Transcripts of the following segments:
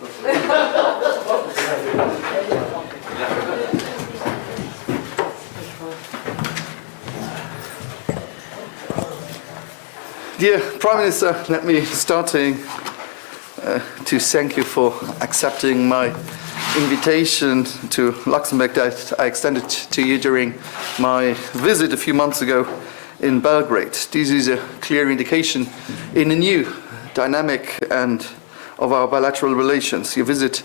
Dear Prime Minister, let me start to thank you for accepting my invitation to Luxembourg that I extended to you during my visit a few months ago in Belgrade. This is a clear indication in a new dynamic and of our bilateral relations. Your visit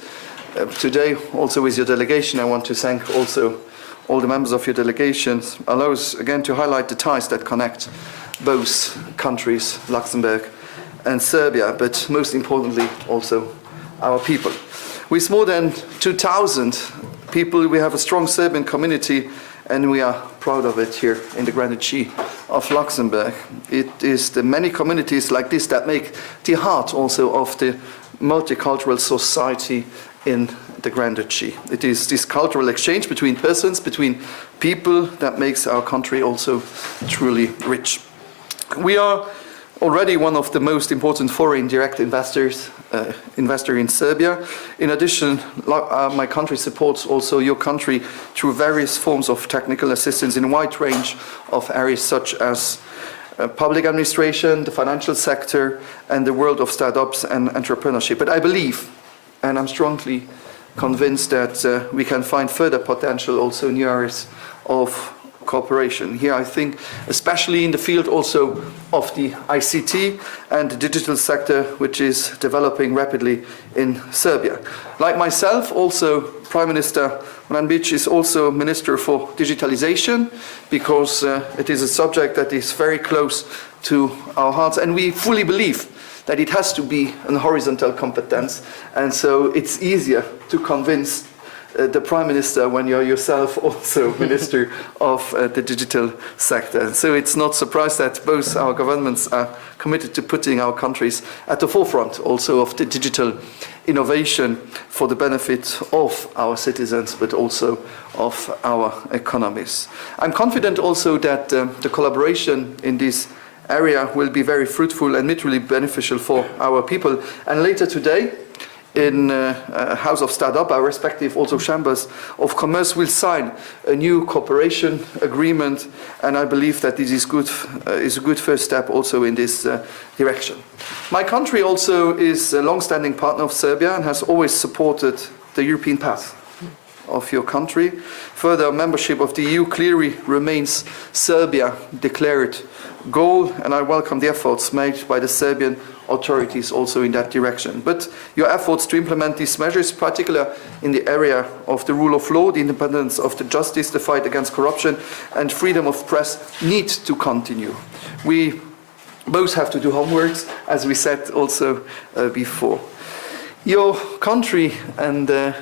today, also with your delegation, I want to thank also all the members of your delegations, allows again to highlight the ties that connect both countries, Luxembourg and Serbia, but most importantly also our people. With more than 2,000 people, we have a strong Serbian community, and we are proud of it here in the Grand Duchy of Luxembourg. It is the many communities like this that make the heart also of the multicultural society in the Grand Duchy. It is this cultural exchange between persons, between people, that makes our country also truly rich. We are already one of the most important foreign direct investors in Serbia. In addition, my country supports also your country through various forms of technical assistance in a wide range of areas such as public administration, the financial sector, and the world of startups and entrepreneurship. But I believe, and I'm strongly convinced, that we can find further potential also in new areas of cooperation. Here I think especially in the field also of the ICT and the digital sector, which is developing rapidly in Serbia. Like myself, also Prime Minister Brnabic is also Minister for Digitalization, because it is a subject that is very close to our hearts, and we fully believe that it has to be a horizontal competence, and so it's easier to convince the Prime Minister when you're yourself also Minister of the digital sector. So it's not surprised that both our governments are committed to putting our countries at the forefront also of the digital innovation for the benefit of our citizens, but also of our economies. I'm confident also that the collaboration in this area will be very fruitful and mutually beneficial for our people. And later today, in House of Startup, our respective also chambers of commerce will sign a new cooperation agreement, and I believe that this is a good first step also in this direction. My country also is a long-standing partner of Serbia and has always supported the European path of your country. Further membership of the EU clearly remains Serbia's declared goal, and I welcome the efforts made by the Serbian authorities also in that direction. But your efforts to implement these measures, particularly in the area of the rule of law, the independence of the justice, the fight against corruption, and freedom of press, need to continue. We both have to do homework, as we said also before. Your country and the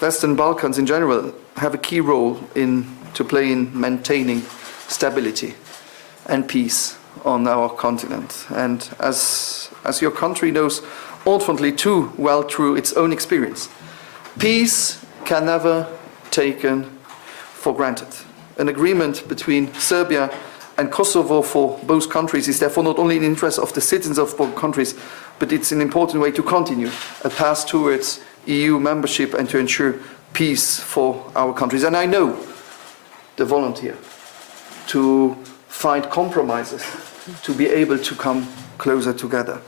Western Balkans in general have a key role to play in maintaining stability and peace on our continent. And as your country knows ultimately too well through its own experience, peace can never be taken for granted. An agreement between Serbia and Kosovo for both countries is therefore not only in the interest of the citizens of both countries, but it's an important way to continue a path towards EU membership and to ensure peace for our countries. And I know the volunteer to find compromises to be able to come closer together.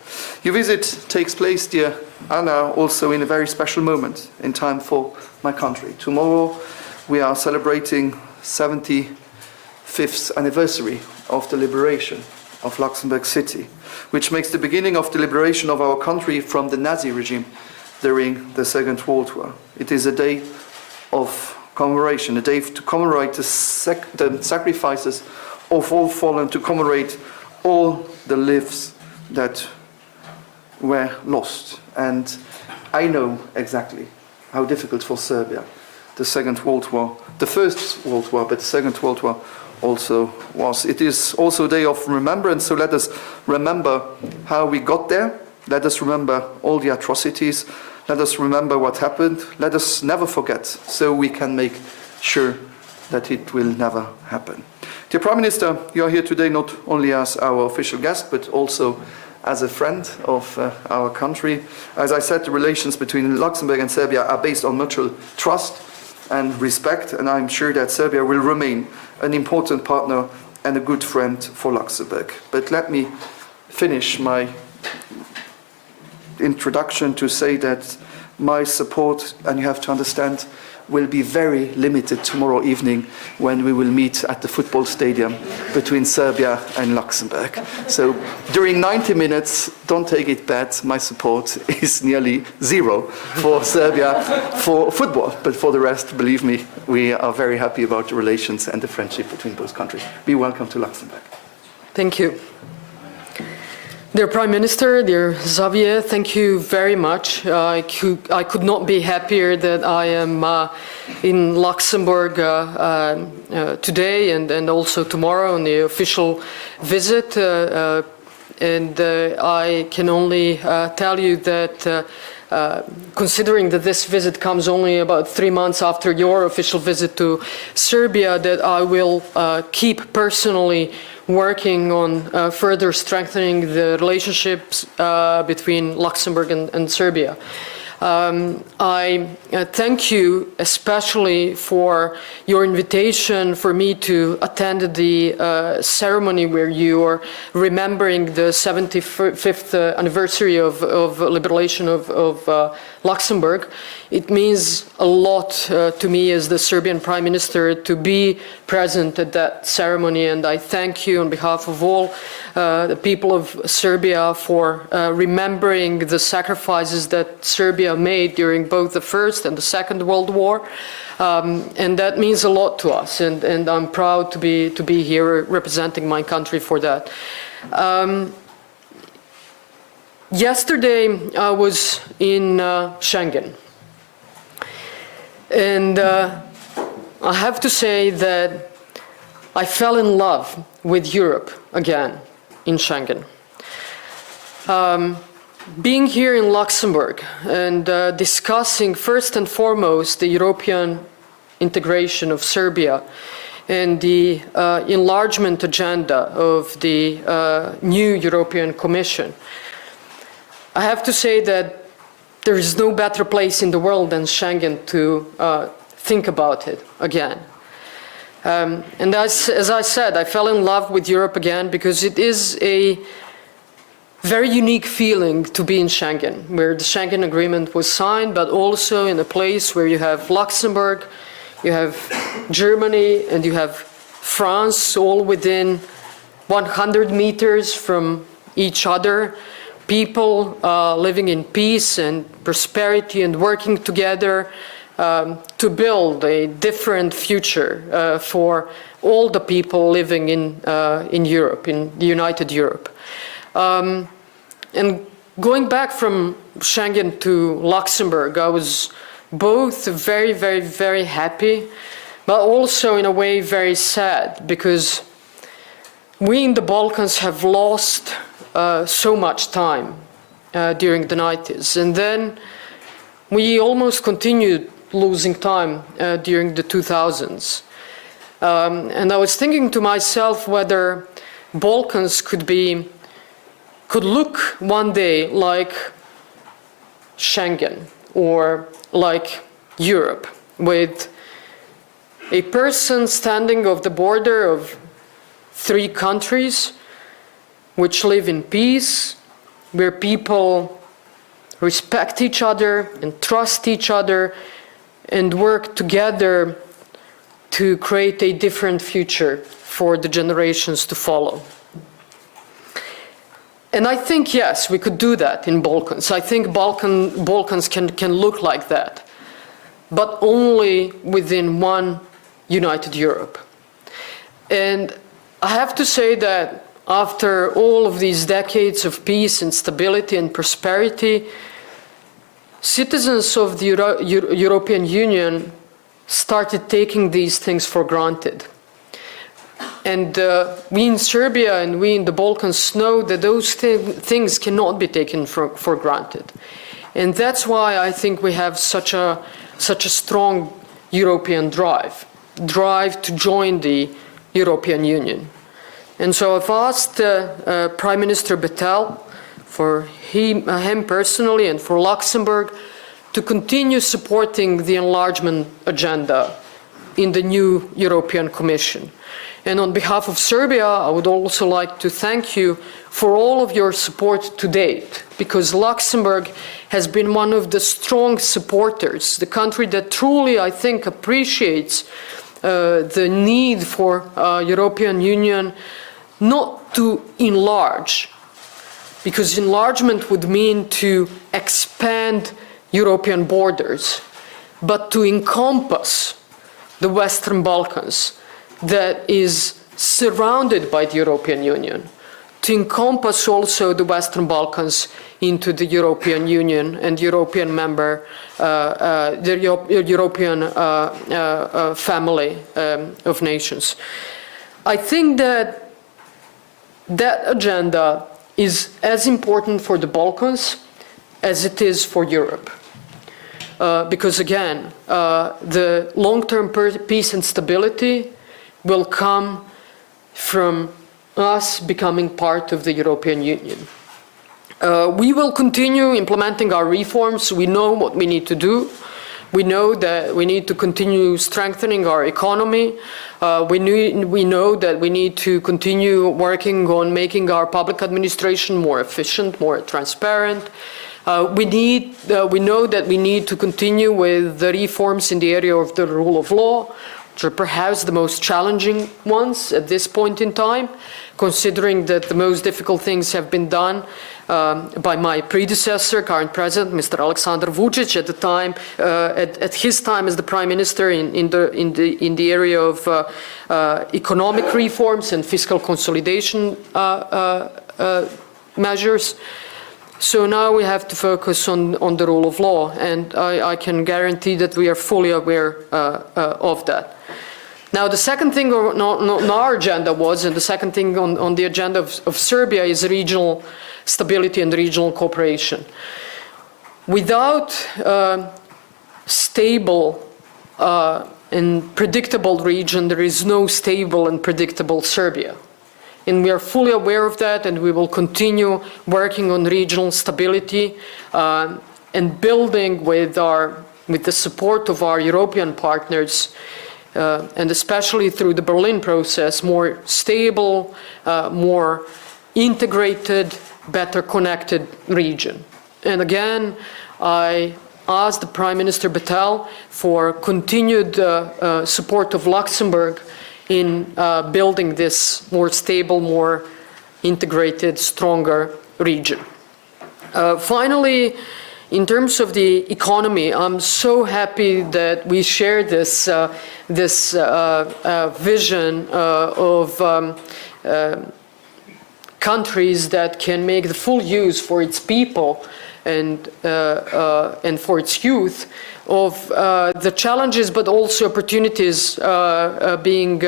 Your visit takes place, dear Anna, also in a very special moment in time for my country. Tomorrow we are celebrating 75th anniversary of the liberation of Luxembourg City, which makes the beginning of the liberation of our country from the Nazi regime during the Second World War. It is a day of commemoration, a day to commemorate the sacrifices of all fallen, to commemorate all the lives that were lost. And I know exactly how difficult for Serbia the Second World War, the First World War, but the Second World War also was. It is also a day of remembrance, so let us remember how we got there. Let us remember all the atrocities. Let us remember what happened. Let us never forget, so we can make sure that it will never happen. Dear Prime Minister, you are here today not only as our official guest, but also as a friend of our country. As I said, the relations between Luxembourg and Serbia are based on mutual trust and respect, and I'm sure that Serbia will remain an important partner and a good friend for Luxembourg. But let me finish my introduction to say that my support, and you have to understand, will be very limited tomorrow evening when we will meet at the football stadium between Serbia and Luxembourg. So during 90 minutes, don't take it bad, my support is nearly zero for Serbia for football. But for the rest, believe me, we are very happy about the relations and the friendship between both countries. Be welcome to Luxembourg. Thank you. Dear Prime Minister, dear Xavier, thank you very much. I could not be happier that I am in Luxembourg today and also tomorrow on the official visit. And I can only tell you that considering that this visit comes only about 3 months after your official visit to Serbia, that I will keep personally working on further strengthening the relationships between Luxembourg and Serbia. I thank you especially for your invitation for me to attend the ceremony where you are remembering the 75th anniversary of liberation of Luxembourg. It means a lot to me as the Serbian Prime Minister to be present at that ceremony, and I thank you on behalf of all the people of Serbia for remembering the sacrifices that Serbia made during both the First and the Second World War. And that means a lot to us, and I'm proud to be here representing my country for that. Yesterday I was in Schengen, and I have to say that I fell in love with Europe again in Schengen. Being here in Luxembourg and discussing first and foremost the European integration of Serbia and the enlargement agenda of the new European Commission, I have to say that there is no better place in the world than Schengen to think about it again. And as I said, I fell in love with Europe again because it is a very unique feeling to be in Schengen, where the Schengen Agreement was signed, but also in a place where you have Luxembourg, you have Germany, and you have France, all within 100 meters from each other. People living in peace and prosperity and working together to build a different future for all the people living in Europe, in the United Europe. And going back from Schengen to Luxembourg, I was both very, very, very happy, but also in a way very sad, because we in the Balkans have lost so much time during the 90s, and then we almost continued losing time during the 2000s. And I was thinking to myself whether Balkans could look one day like Schengen or like Europe, with a person standing on the border of 3 countries which live in peace, where people respect each other and trust each other and work together to create a different future for the generations to follow. And I think, yes, we could do that in Balkans. I think Balkans can look like that, but only within one united Europe. And I have to say that after all of these decades of peace and stability and prosperity, citizens of the European Union started taking these things for granted. And we in Serbia and we in the Balkans know that those things cannot be taken for granted. And that's why I think we have such a strong European drive to join the European Union. And so I've asked Prime Minister Bettel for him personally and for Luxembourg to continue supporting the enlargement agenda in the new European Commission. And on behalf of Serbia, I would also like to thank you for all of your support to date, because Luxembourg has been one of the strong supporters, the country that truly, I think, appreciates the need for European Union not to enlarge, because enlargement would mean to expand European borders, but to encompass the Western Balkans that is surrounded by the European Union, to encompass also the Western Balkans into the European Union and European member, the European family of nations. I think that that agenda is as important for the Balkans as it is for Europe. Because again, the long-term peace and stability will come from us becoming part of the European Union. We will continue implementing our reforms. We know what we need to do. We know that we need to continue strengthening our economy. We know that we need to continue working on making our public administration more efficient, more transparent. We know that we need to continue with the reforms in the area of the rule of law, which are perhaps the most challenging ones at this point in time, considering that the most difficult things have been done by my predecessor, current president, Mr. Aleksandar Vučić, at the time, at his time as the prime minister in the area of economic reforms and fiscal consolidation measures. So now we have to focus on the rule of law, and I can guarantee that we are fully aware of that. Now, the second thing on our agenda was, and the second thing on the agenda of Serbia is regional stability and regional cooperation. Without stable and predictable region, there is no stable and predictable Serbia. And we are fully aware of that, and we will continue working on regional stability and building with the support of our European partners, and especially through the Berlin process, more stable, more integrated, better connected region. And again, I asked the Prime Minister Bettel for continued support of Luxembourg in building this more stable, more integrated, stronger region. Finally, in terms of the economy, I'm so happy that we share this vision of countries that can make the full use for its people and for its youth of the challenges but also opportunities being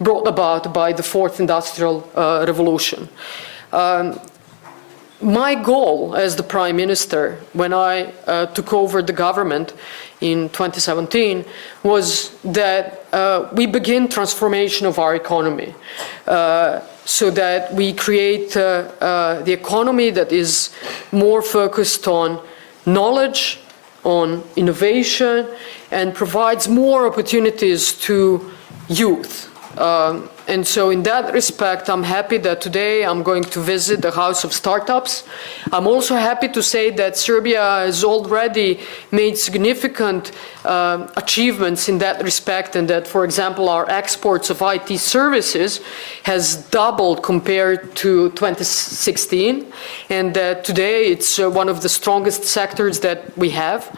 brought about by the fourth industrial revolution. My goal as the Prime Minister when I took over the government in 2017 was that we begin transformation of our economy so that we create the economy that is more focused on knowledge, on innovation, and provides more opportunities to youth. And so in that respect, I'm happy that today I'm going to visit the House of Startups. I'm also happy to say that Serbia has already made significant achievements in that respect, and that, for example, our exports of IT services has doubled compared to 2016, and that today it's one of the strongest sectors that we have.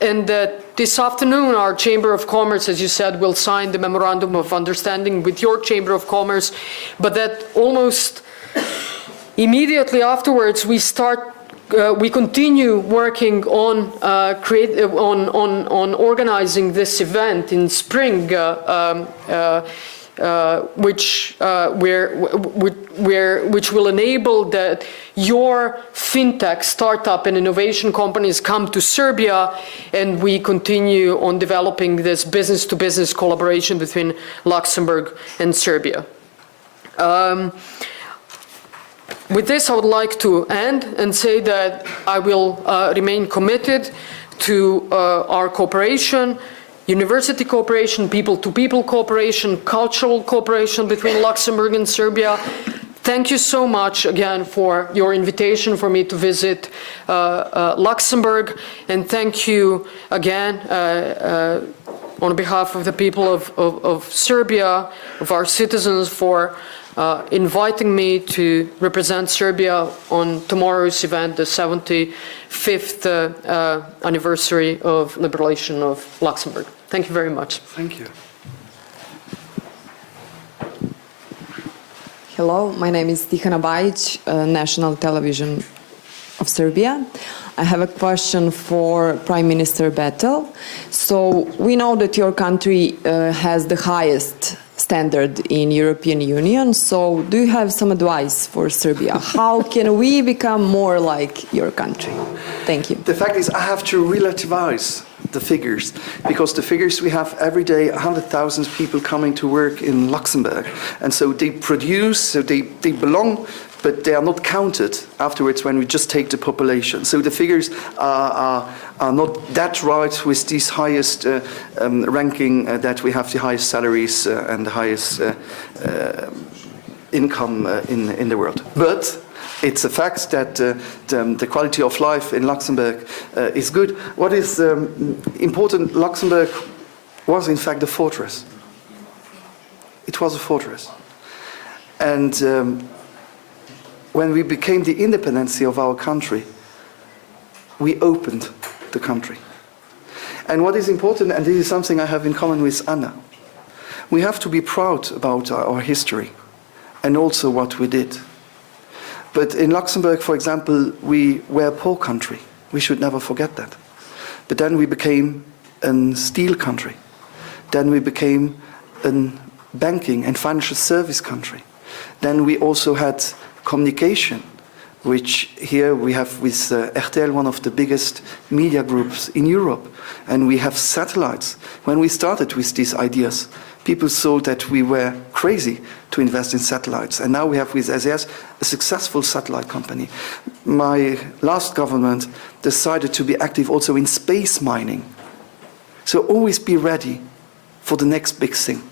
And that this afternoon our Chamber of Commerce, as you said, will sign the Memorandum of Understanding with your Chamber of Commerce, but that almost immediately afterwards we continue working on organizing this event in spring, which will enable that your fintech, startup, and innovation companies come to Serbia, and we continue on developing this business-to-business collaboration between Luxembourg and Serbia. With this, I would like to end and say that I will remain committed to our cooperation, university cooperation, people-to-people cooperation, cultural cooperation between Luxembourg and Serbia. Thank you so much again for your invitation for me to visit Luxembourg, and thank you again on behalf of the people of Serbia, of our citizens, for inviting me to represent Serbia on tomorrow's event, the 75th anniversary of liberation of Luxembourg. Thank you very much. Thank you. Hello, my name is Tihana Bajic, National Television of Serbia. I have a question for Prime Minister Bettel. So we know that your country has the highest standard in European Union. So do you have some advice for Serbia? How can we become more like your country? Thank you. The fact is, I have to relativize the figures, because the figures we have every day, 100,000 people coming to work in Luxembourg, and so they produce, so they belong, but they are not counted afterwards when we just take the population. So the figures are not that right with this highest ranking that we have the highest salaries and the highest income in the world. But it's a fact that the quality of life in Luxembourg is good. What is important, Luxembourg was in fact a fortress. It was a fortress. And when we became the independency of our country, we opened the country. And what is important, and this is something I have in common with Anna, we have to be proud about our history and also what we did. But in Luxembourg, for example, we were a poor country. We should never forget that. But then we became a steel country. Then we became a banking and financial service country. Then we also had communication, which here we have with RTL, one of the biggest media groups in Europe. And we have satellites. When we started with these ideas, people thought that we were crazy to invest in satellites. And now we have with SES a successful satellite company. My last government decided to be active also in space mining. So always be ready for the next big thing.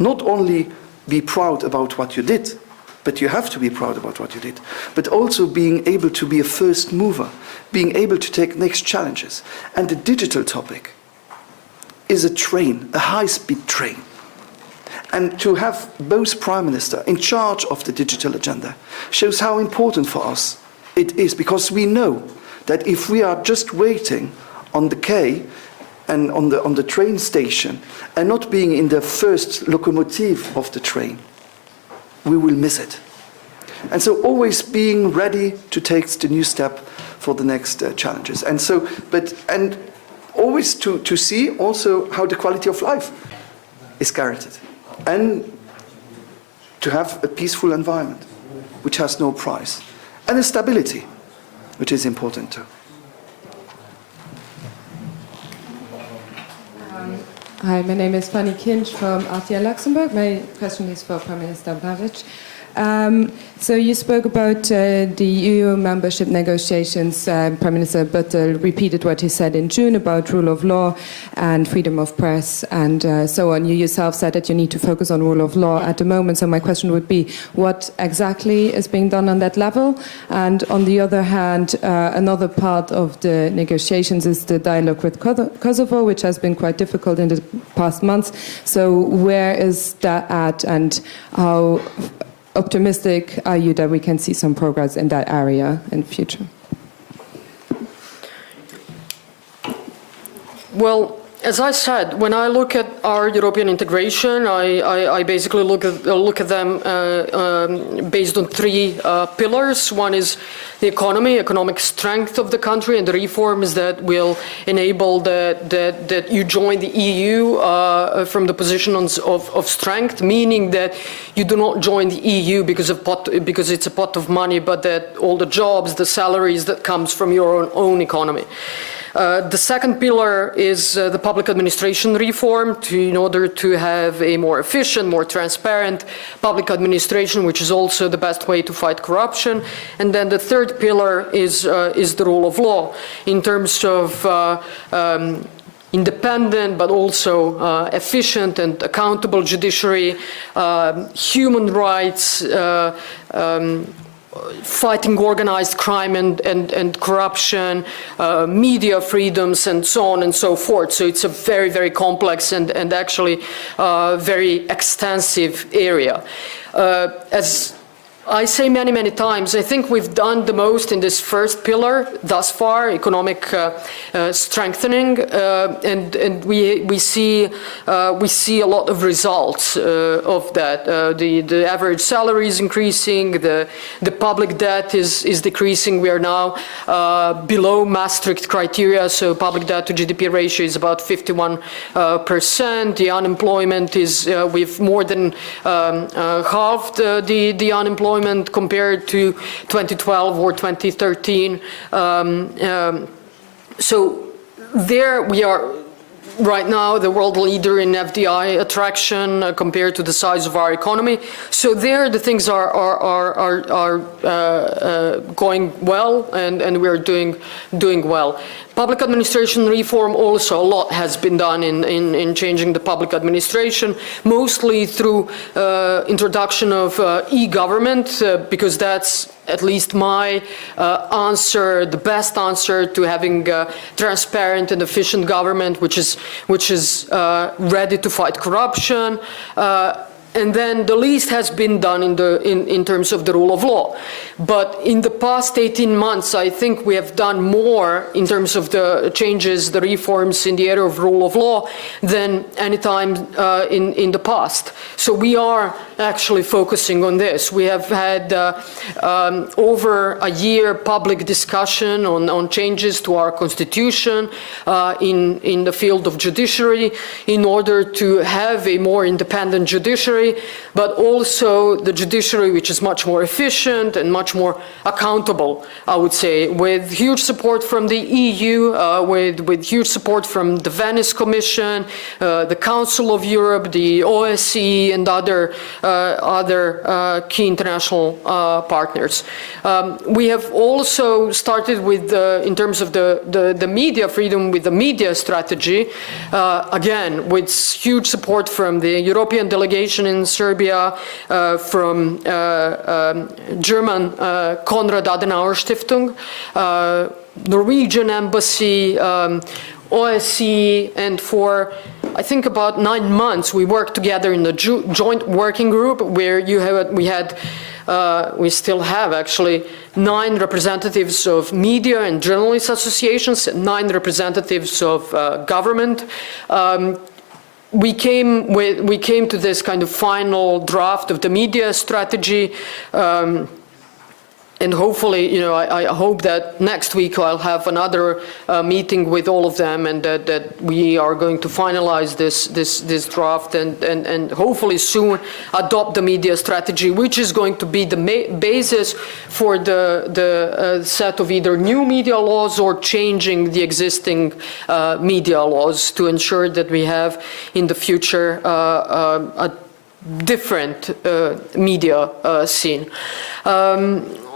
Not only be proud about what you did, but you have to be proud about what you did, but also being able to be a first mover, being able to take next challenges. And the digital topic is a train, a high-speed train. And to have both Prime Minister in charge of the digital agenda shows how important for us it is, because we know that if we are just waiting on the quay and on the train station and not being in the first locomotive of the train, we will miss it. And so always being ready to take the new step for the next challenges. And so, and always to see also how the quality of life is guaranteed. And to have a peaceful environment, which has no price. And a stability, which is important too. Hi, my name is Fanny Kinch from RTL Luxembourg. My question is for Prime Minister Babic. So you spoke about the EU membership negotiations. Prime Minister Bettel repeated what he said in June about rule of law and freedom of press and so on. You yourself said that you need to focus on rule of law at the moment. So my question would be, what exactly is being done on that level? And on the other hand, another part of the negotiations is the dialogue with Kosovo, which has been quite difficult in the past months. So where is that at, and how optimistic are you that we can see some progress in that area in the future? Well, as I said, when I look at our European integration, I basically look at them based on three pillars. One is the economic strength of the country, and the reforms that will enable that you join the EU from the position of strength, meaning that you do not join the EU because it's a pot of money, but that all the jobs, the salaries that comes from your own economy. The second pillar is the public administration reform in order to have a more efficient, more transparent public administration, which is also the best way to fight corruption. And then the third pillar is the rule of law in terms of independent but also efficient and accountable judiciary, human rights, fighting organized crime and corruption, media freedoms, and so on and so forth. So it's a very, very complex and actually very extensive area. As I say many, many times, I think we've done the most in this first pillar thus far, economic strengthening, and we see a lot of results of that. The average salary is increasing, the public debt is decreasing. We are now below Maastricht criteria, so public debt to GDP ratio is about 51%. The unemployment is, we've more than halved the unemployment compared to 2012 or 2013. So there we are right now the world leader in FDI attraction compared to the size of our economy. So there the things are going well, and we're doing well. Public administration reform also, a lot has been done in changing the public administration, mostly through introduction of e-government, because that's at least my answer, the best answer to having transparent and efficient government, which is ready to fight corruption. And then the least has been done in terms of the rule of law. But in the past 18 months, I think we have done more in terms of the changes, the reforms in the area of rule of law than any time in the past. So we are actually focusing on this. We have had over a year public discussion on changes to our constitution in the field of judiciary in order to have a more independent judiciary, but also the judiciary which is much more efficient and much more accountable, I would say, with huge support from the EU, with huge support from the Venice Commission, the Council of Europe, the OSCE, and other key international partners. We have also started with, in terms of the media freedom, with the media strategy, again, with huge support from the European delegation in Serbia, from German Konrad Adenauer Stiftung, Norwegian Embassy, OSCE, and for I think about 9 months we worked together in the joint working group where we still have actually 9 representatives of media and journalists associations, 9 representatives of government. We came to this kind of final draft of the media strategy. And hopefully, I hope that next week I'll have another meeting with all of them, and that we are going to finalize this draft and hopefully soon adopt the media strategy, which is going to be the basis for the set of either new media laws or changing the existing media laws to ensure that we have in the future a different media scene.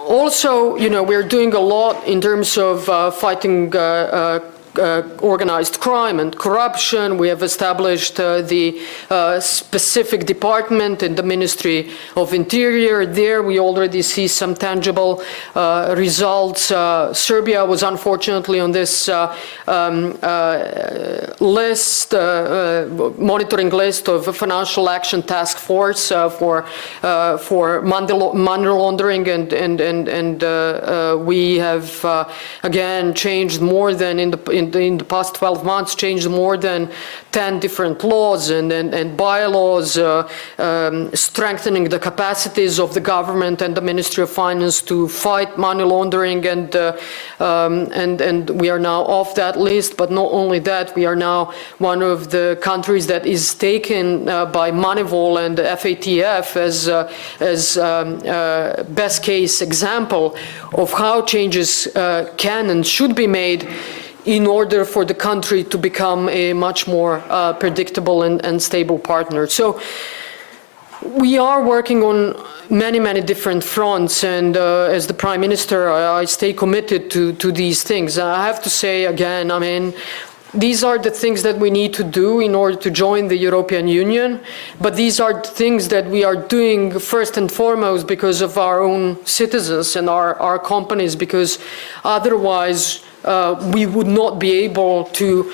Also, we're doing a lot in terms of fighting organized crime and corruption. We have established the specific department in the Ministry of Interior. There we already see some tangible results. Serbia was unfortunately on this list, monitoring list of a financial action task force for money laundering, and we have again changed more than in the past 12 months, changed more than 10 different laws and bylaws, strengthening the capacities of the government and the Ministry of Finance to fight money laundering, and we are now off that list. But not only that, we are now one of the countries that is taken by Moneyval and the FATF as best case example of how changes can and should be made in order for the country to become a much more predictable and stable partner. So we are working on many different fronts, and as the Prime Minister, I stay committed to these things. I have to say again, I mean, these are the things that we need to do in order to join the European Union, but these are things that we are doing first and foremost because of our own citizens and our companies, because otherwise we would not be able to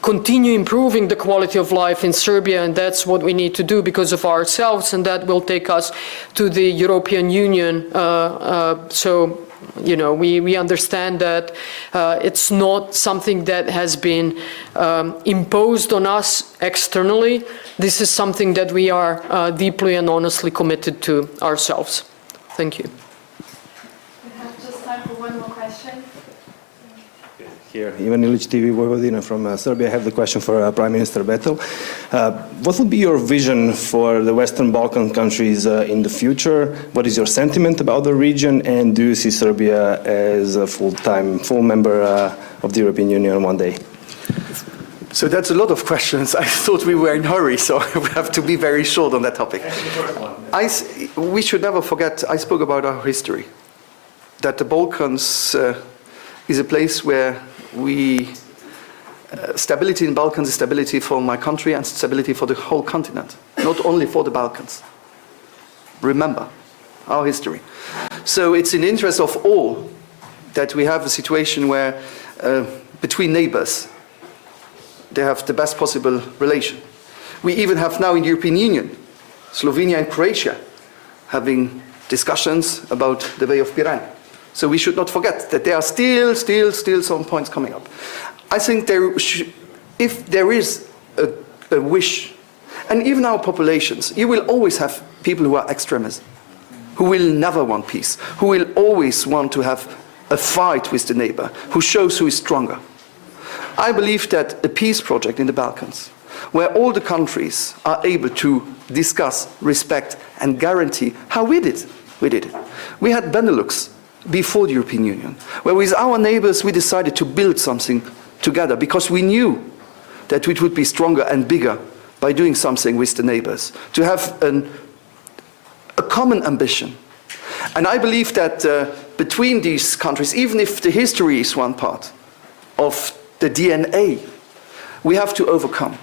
continue improving the quality of life in Serbia, and that's what we need to do because of ourselves, and that will take us to the European Union. So, you know, we understand that it's not something that has been imposed on us externally. This is something that we are deeply and honestly committed to ourselves. Thank you. We have just time for one more question. Here, Ivan Ilić, TV Vojvodina from Serbia. I have the question for Prime Minister Betel. What would be your vision for the Western Balkan countries in the future? What is your sentiment about the region? And do you see Serbia as a full member of the European Union one day? So that's a lot of questions. I thought we were in a hurry, so we have to be very short on that topic. We should never forget, I spoke about our history, that the Balkans is a place where stability in Balkans is stability for my country and stability for the whole continent, not only for the Balkans. Remember our history. So it's in the interest of all that we have a situation where between neighbors they have the best possible relation. We even have now in the European Union, Slovenia and Croatia having discussions about the Way of Piran. So we should not forget that there are still some points coming up. I think if there is a wish, and even our populations, you will always have people who are extremists, who will never want peace, who will always want to have a fight with the neighbor, who shows who is stronger. I believe that a peace project in the Balkans, where all the countries are able to discuss, respect, and guarantee how we did it. We had Benelux before the European Union, where with our neighbors we decided to build something together because we knew that it would be stronger and bigger by doing something with the neighbors, to have a common ambition. And I believe that between these countries, even if the history is one part of the DNA, we have to overcome.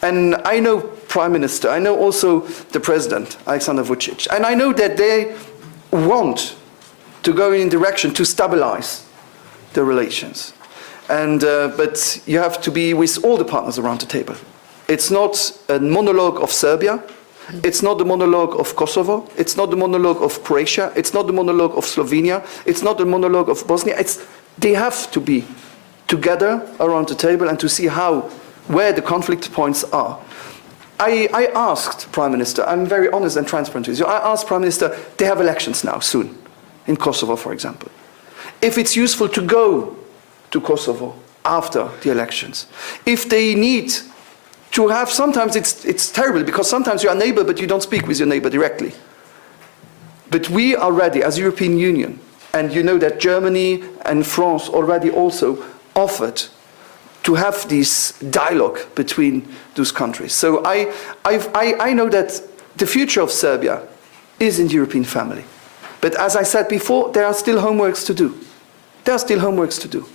And I know Prime Minister, I know also the President, Alexander Vučić, and I know that they want to go in a direction to stabilize the relations. And, but you have to be with all the partners around the table. It's not a monologue of Serbia, it's not the monologue of Kosovo, it's not the monologue of Croatia, it's not the monologue of Slovenia, it's not the monologue of Bosnia. They have to be together around the table and to see where the conflict points are. I asked Prime Minister, I'm very honest and transparent with you, I asked Prime Minister, they have elections now soon, in Kosovo, for example. If it's useful to go to Kosovo after the elections, if they need to have, sometimes it's terrible because sometimes you are a neighbor but you don't speak with your neighbor directly. But we are ready as European Union, and you know that Germany and France already also offered to have this dialogue between those countries. So I know that the future of Serbia is in the European family. But as I said before, there are still homeworks to do. There are still homeworks to do.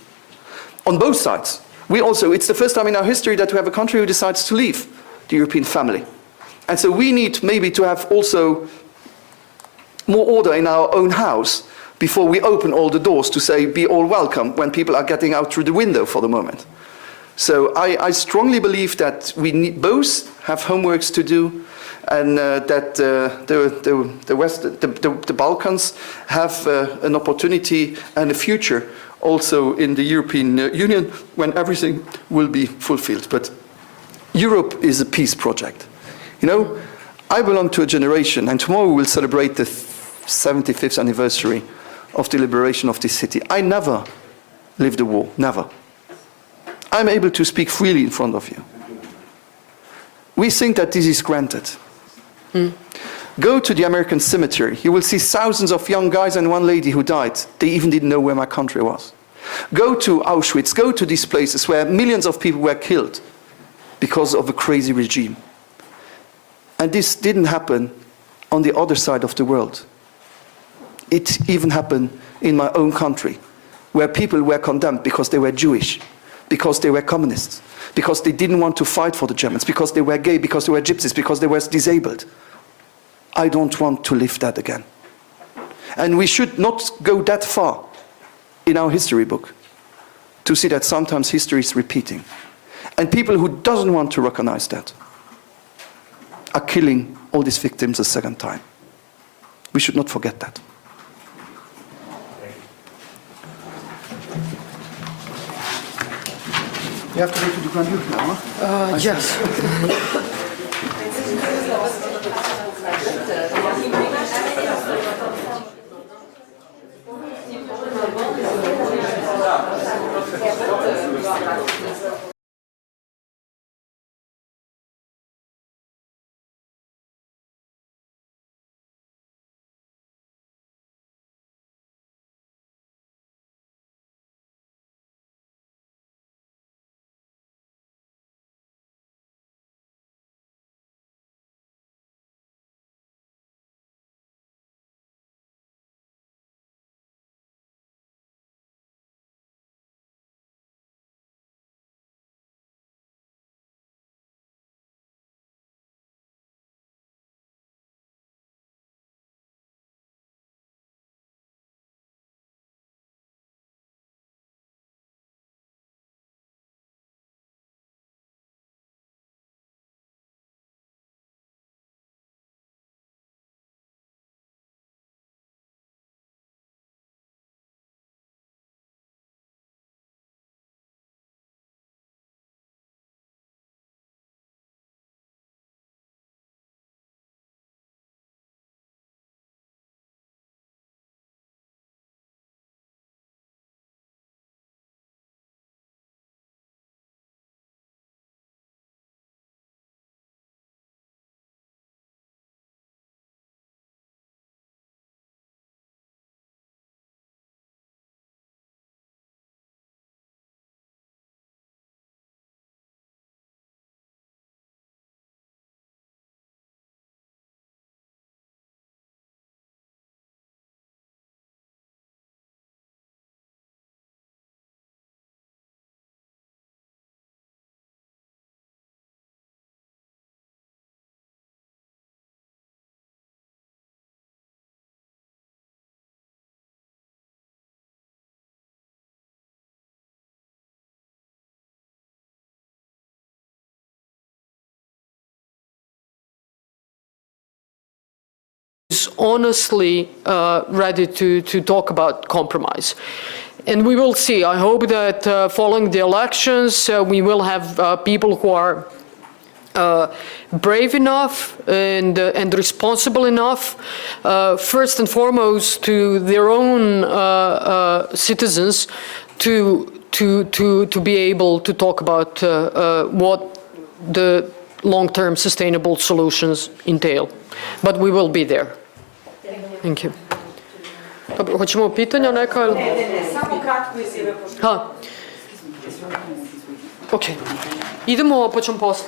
On both sides. It's the first time in our history that we have a country who decides to leave the European family. And so we need maybe to have also more order in our own house before we open all the doors to say, be all welcome, when people are getting out through the window for the moment. So I strongly believe that we both have homeworks to do, and that the Balkans have an opportunity and a future also in the European Union when everything will be fulfilled. But Europe is a peace project. You know, I belong to a generation, and tomorrow we will celebrate the 75th anniversary of the liberation of this city. I never lived a war, never. I'm able to speak freely in front of you. We think that this is granted. Go to the American cemetery. You will see thousands of young guys and one lady who died. They even didn't know where my country was. Go to Auschwitz, go to these places where millions of people were killed because of a crazy regime. And this didn't happen on the other side of the world. It even happened in my own country, where people were condemned because they were Jewish, because they were communists, because they didn't want to fight for the Germans, because they were gay, because they were gypsies, because they were disabled. I don't want to live that again. And we should not go that far in our history book to see that sometimes history is repeating. And people who doesn't want to recognize that are killing all these victims a second time. We should not forget that. You have to go to the Grand Duke now, huh? Yes. Is honestly ready to talk about compromise. And we will see. I hope that following the elections, we will have people who are brave enough and responsible enough, first and foremost to their own citizens, to be able to talk about what the long-term sustainable solutions entail. But we will be there. Thank you. Dobro, hoćemo pitanja neka? Ne, samo kratko izjave. Ok. Idemo, pa ćemo posle.